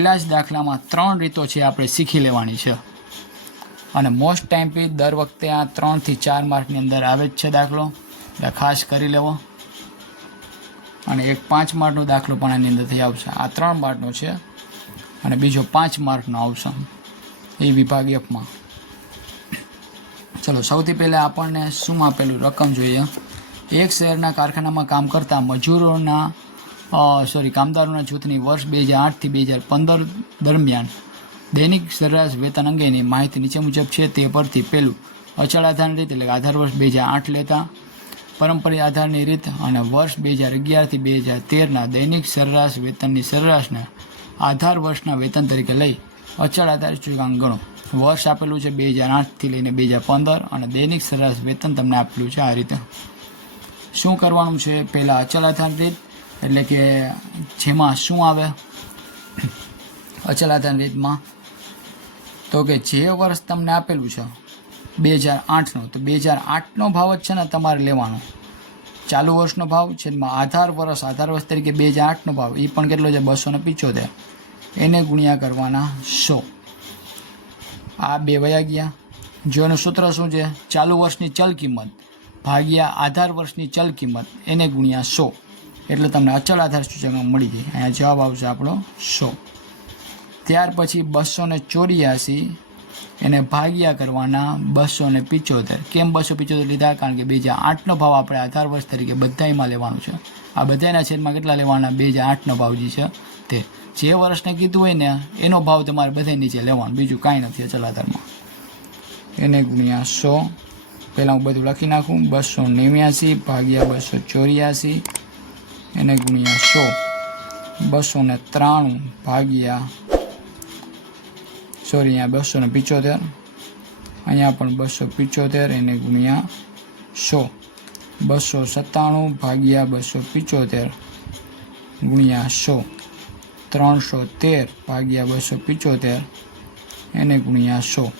પહેલા જ દાખલામાં ત્રણ રીતો છે આપણે શીખી લેવાની છે. અને મોસ્ટ ટાઈમ પી દર વખતે આ ત્રણથી ચાર માર્કની અંદર આવે જ છે દાખલો. એટલે ખાસ કરી લેવો. અને એક પાંચ માર્કનો દાખલો પણ આની અંદરથી આવશે. આ ત્રણ માર્કનો છે અને બીજો પાંચ માર્કનો આવશે એ વિભાગ એફમાં ચલો, સૌથી પહેલાં આપણને શું આપેલું રકમ જોઈએ? એક શહેરના કારખાનામાં કામ કરતા મજૂરોના સોરી કામદારોના જૂથની વર્ષ બે હજાર આઠથી બે હજાર પંદર દરમિયાન દૈનિક સરેરાશ વેતન અંગેની માહિતી નીચે મુજબ છે તે પરથી પહેલું અચળ આધારની રીત એટલે કે આધાર વર્ષ બે હજાર આઠ લેતા પરંપરા આધારની રીત અને વર્ષ બે હજાર અગિયારથી બે હજાર તેરના દૈનિક સરેરાશ વેતનની સરેરાશને આધાર વર્ષના વેતન તરીકે લઈ અચળ આધાર સૂચકાંક ગણો. વર્ષ આપેલું છે બે હજાર આઠથી લઈને બે હજાર પંદર અને દૈનિક સરેરાશ વેતન તમને આપેલું છે આ રીતે. શું કરવાનું છે? પહેલાં અચળ આધાર રીત એટલે કે જેમાં શું આવે? અચલ આધાર રીતમાં. તો કે જે વર્ષ તમને આપેલું છે, બે હજાર આઠનો, તો બે હજાર આઠનો ભાવ જ છે ને તમારે લેવાનો. ચાલુ વર્ષનો ભાવ છેદમાં આધાર વર્ષ આધાર વર્ષ તરીકે બે હજાર આઠનો ભાવ એ પણ કેટલો છે? બસો ને પિચોતેર. એને ગુણ્યા કરવાના સો. આ બે વયા ગયા. જો એનું સૂત્ર શું છે? ચાલુ વર્ષની ચલ કિંમત, ભાગ્યા આધાર વર્ષની ચલ કિંમત, એને ગુણ્યા સો. એટલે તમને અચળ આધાર સૂચકાંક મળી જાય. અહીંયા જવાબ આવશે આપણો સો. ત્યાર પછી બસો ને ચોર્યાસી એને ભાગ્યા કરવાના બસો ને પિચોતેર. કેમ બસો પિચોતેર લીધા? કારણ કે બે હજાર આઠનો ભાવ આપણે આધાર વર્ષ તરીકે બધાયમાં લેવાનું છે. આ બધાના છેદમાં કેટલા લેવાના? બે હજાર આઠનો ભાવ જે છે તે. જે વર્ષને કીધું હોય ને, એનો ભાવ તમારે બધા નીચે લેવાનો. બીજું કાંઈ નથી અચલ આધારમાં. એને ગુણ્યા સો. પહેલાં હું બધું લખી નાખું. બસો નેવ્યાસી ભાગ્યા બસો ચોર્યાસી. એને ગુણ્યા સો. બસો ને ત્રાણું ભાગ્યા સોરી અહીંયા બસો ને પિચોતેર. અહીંયા પણ બસો પિચોતેર, એને ગુણ્યા સો. બસો સત્તાણું ભાગ્યા બસો પિચોતેર, ગુણ્યા સો. ત્રણસો તેર ભાગ્યા બસો પિચોતેર, એને ગુણ્યા સો.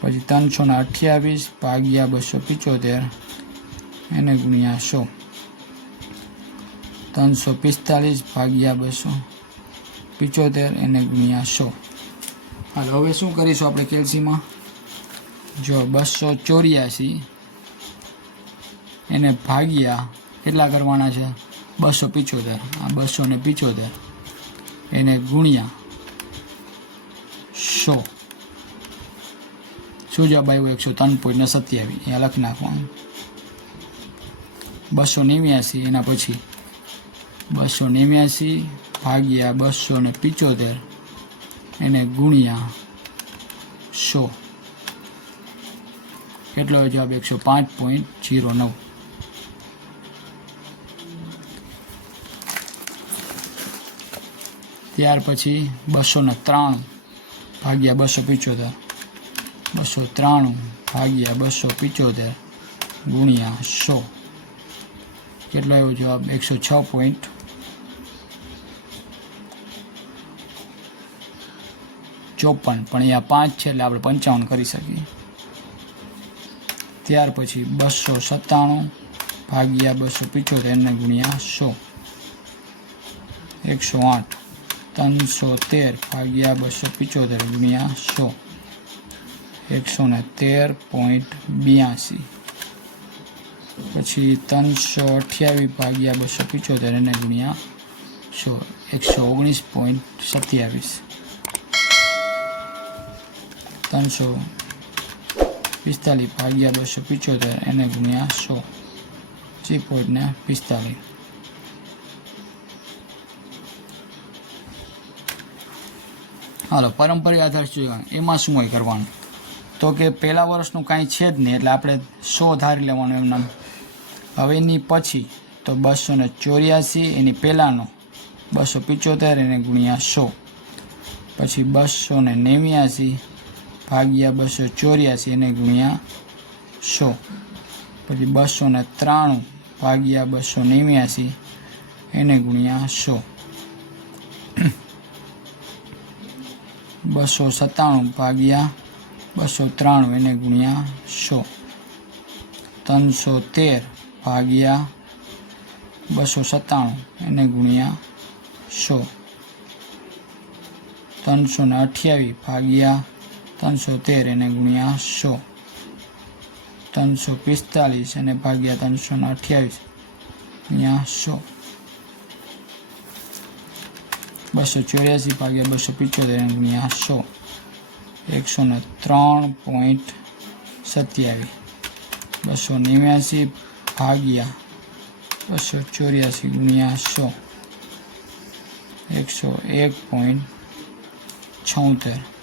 પછી ત્રણસો ને અઠ્યાવીસ ભાગ્યા બસો પિચોતેર, એને ગુણ્યા સો. ત્રણસો પિસ્તાલીસ ભાગ્યા બસો. પિચોતેર એને ગુણ્યા સો. હાલો, હવે શું કરીશું આપણે કેલ્સીમાં? જો બસો ચોર્યાસી એને ભાગ્યા કેટલા કરવાના છે? બસો પિચોતેર. આ બસો ને પિચોતેર એને ગુણ્યા સો. શું જવાબ આવ્યો? એકસો ત્રણ પોઈન્ટ સત્યાવીસ. અહીંયા લખી નાખવાનું. બસો નેવ્યાસી, એના પછી બસો નેવ્યાસી ભાગ્યા બસો ને પિચોતેર. એને ગુણ્યા સો. કેટલો જવાબ એકસો પાંચ પોઈન્ટ જીરો નવ. ત્યાર પછી બસો ને ત્રાણું ભાગ્યા બસો પિચોતેર. બસો ત્રાણું ભાગ્યા બસો પિચોતેર ગુણ્યા સો. કેટલો આવ્યો જવાબ? એકસો છ પોઈન્ટ ચોપન, પણ અહીંયા પાંચ છે એટલે આપણે પંચાવન કરી શકીએ. ત્યાર પછી બસો સત્તાણું ભાગ્યા બસો પિચોતેર ને ગુણ્યા સો. એકસો આઠ, ત્રણસો તેર ભાગ્યા બસો પિચોતેર ગુણ્યા સો. એકસો ને તેર પોઈન્ટ બ્યાસી. પછી ત્રણસો અઠ્યાવીસ ભાગ્યા બસો પિચોતેર એને ગુણ્યા સો. એકસો ઓગણીસ પોઈન્ટ સત્યાવીસ. ત્રણસો પિસ્તાલીસ ભાગ્યા બસો પિચોતેર, એને ગુણ્યા સો. ચી પોઈન્ટને પિસ્તાલીસ. હાલો પરંપરા આધાર સૂચકાંક એમાં શું હોય કરવાનું? તો કે પહેલા વર્ષનું કાંઈ છે જ નહીં, એટલે આપણે સો ધારી લેવાનું એમના. હવે એની પછી તો બસો ને ચોર્યાસી, એની પહેલાંનો બસો પિચોતેર, એને ગુણ્યા સો. પછી બસો ને નેવ્યાસી ભાગ્યા બસો ચોર્યાસી એને ગુણ્યા સો. પછી બસો ને ત્રાણું ભાગ્યા બસો નેવ્યાસી એને ગુણ્યા સો. બસો સત્તાણું ભાગ્યા બસો ત્રાણું એને ગુણ્યા સો. ત્રણસો તેર ભાગ્યા બસો સત્તાણું એને ગુણ્યા સો. ત્રણસો ને અઠ્યાવીસ ભાગ્યા ત્રણસો તેર એને ગુણ્યા સો. ત્રણસો પિસ્તાલીસ અને ભાગ્યા ત્રણસો ને અઠ્યાવીસ. ગુણ્યા સો. બસો ચોર્યાસી ભાગ્યા બસો પિચોતેર એને ગુણ્યા સો. એકસો ને ત્રણ પોઈન્ટ સત્યાવીસ. બસો નેવ્યાસી ભાગ્યા બસો ચોર્યાસી ગુણ્યા સો. એકસો એક પોઈન્ટ છોતેર.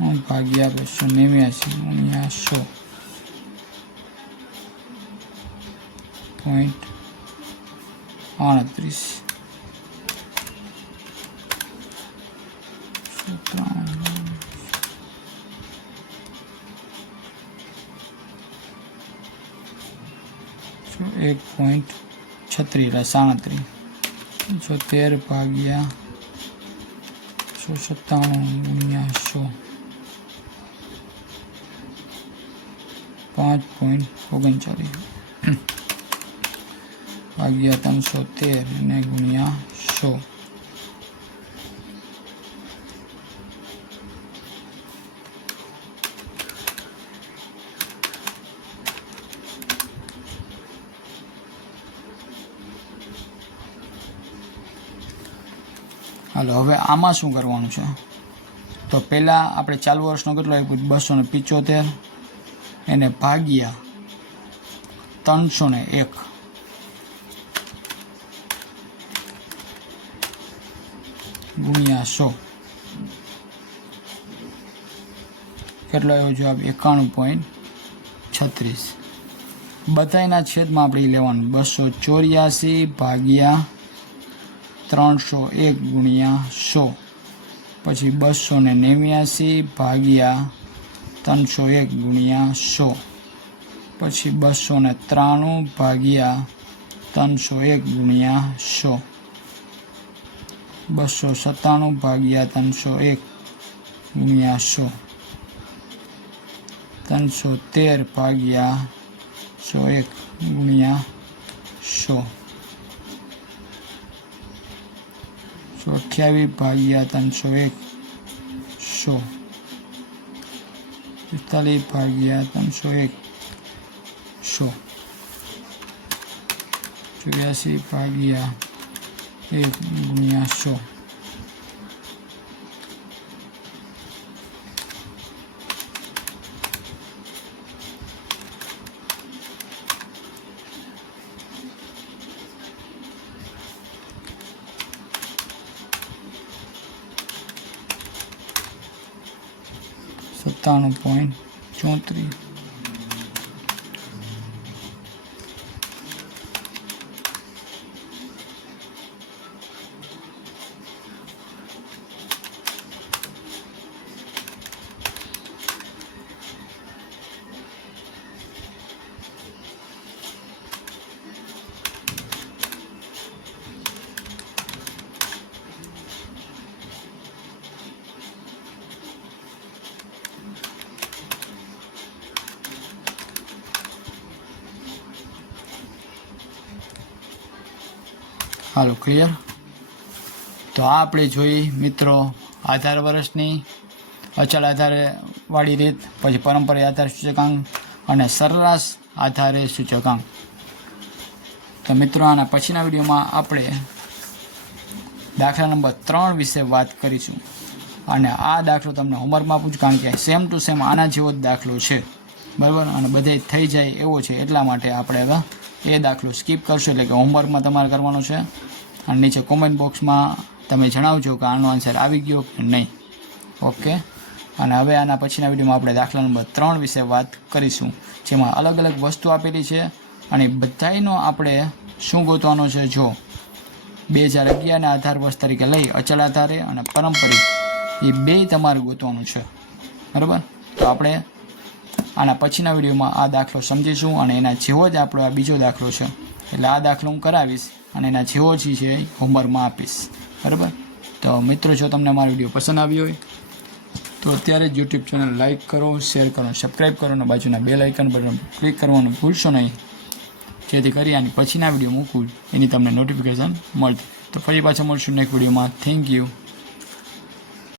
ભાગ્યા બસો નેવ્યાસી ગુણ્યા સો પોઈન્ટ આડત્રીસ. એક પોઈન્ટ છત્રીસ? એટલે સાડત્રીસ. તેર ભાગ્યા સો સત્તાણું. ગુણ્યા સો પાંચ પોઈન્ટ ઓગણચાલીસ. ભાગ્યા ત્રણસો તેર અને ગુણ્યા સો. હાલો, હવે આમાં શું કરવાનું છે? તો પહેલાં આપણે ચાલુ વર્ષનો કેટલો આપ્યું? બસો ને પિચોતેર. એને ભાગ્યા ત્રણસો ને એક. ગુણ્યા સો. કેટલો આવ્યો જવાબ? એકાણું પોઈન્ટ છત્રીસ. બધાના છેદમાં આપણે લેવાનું. બસો ચોર્યાસી ભાગ્યા ત્રણસો એક ગુણ્યા સો. પછી બસો ને નેવ્યાસી ભાગ્યા ત્રણસો એક ગુણ્યા સો. પછી બસો ને ત્રાણું ભાગ્યા ત્રણસો એક ગુણ્યા સો. બસો સત્તાણું ભાગ્યા ત્રણસો એક ગુણ્યા સો. ત્રણસો તેર ભાગ્યા સો એક ગુણ્યા સો. સો અઠ્યાવીસ ભાગ્યા ત્રણસો એક સો. પિસ્તાલીસ ભાગ્યા ત્રણસો એક સો ચોર્યાસી ભાગ્યા એક ગુણ્યા સો સત્તાણું પોઈન્ટ ચોત્રીસ હાલો ક્લિયર તો આ આપણે જોઈ, મિત્રો, આધાર વર્ષની અચળ આધારે વાળી રીત, પછી પરંપરા આધાર સૂચકાંક અને સરેરાશ આધારે સૂચકાંક. તો મિત્રો, આના પછીના વિડીયોમાં આપણે દાખલા નંબર ત્રણ વિશે વાત કરીશું. અને આ દાખલો તમને હોમવર્કમાં પૂછ, કારણ કે સેમ ટુ સેમ આના જેવો જ દાખલો છે. બરાબર? અને બધે થઈ જાય એવો છે, એટલા માટે આપણે હવે એ દાખલો સ્કીપ કરશો એટલે કે હોમવર્કમાં તમારે કરવાનો છે. અને નીચે કોમેન્ટ બોક્સમાં તમે જણાવજો કે આનો આન્સર આવી ગયો કે નહીં. ઓકે અને હવે આના પછીના વિડીયોમાં આપણે દાખલા નંબર ત્રણ વિશે વાત કરીશું. જેમાં અલગ અલગ વસ્તુ આપેલી છે અને બધાયનો આપણે શું ગોતવાનો છે જો બે હજાર અગિયારના આધાર વર્ષ તરીકે લઈ, અચળ આધારે અને પારંપરિક એ બે તમારે ગોતવાનું છે. બરાબર? તો આપણે આના પછીના વિડીયોમાં આ દાખલો સમજીશું અને એના જેવો જ આપણો આ બીજો દાખલો છે. એટલે આ દાખલો હું કરાવીશ અને એના જેવો જ છે હોમવર્કમાં આપીશ. બરાબર? તો મિત્રો, જો તમને મારો વીડિયો પસંદ આવ્યો હોય, તો અત્યારે જ યુટ્યુબ ચેનલ લાઇક કરો શેર કરો સબસ્ક્રાઈબ કરો અને બાજુના બેલ આઇકન બટન ક્લિક કરવાનું ભૂલશો નહીં. જેથી કરી આની પછીના વીડિયો મૂકું, એની તમને નોટિફિકેશન મળતી તો ફરી પાછા મળશું નેક્સ્ટ વિડીયોમાં થેન્ક યુ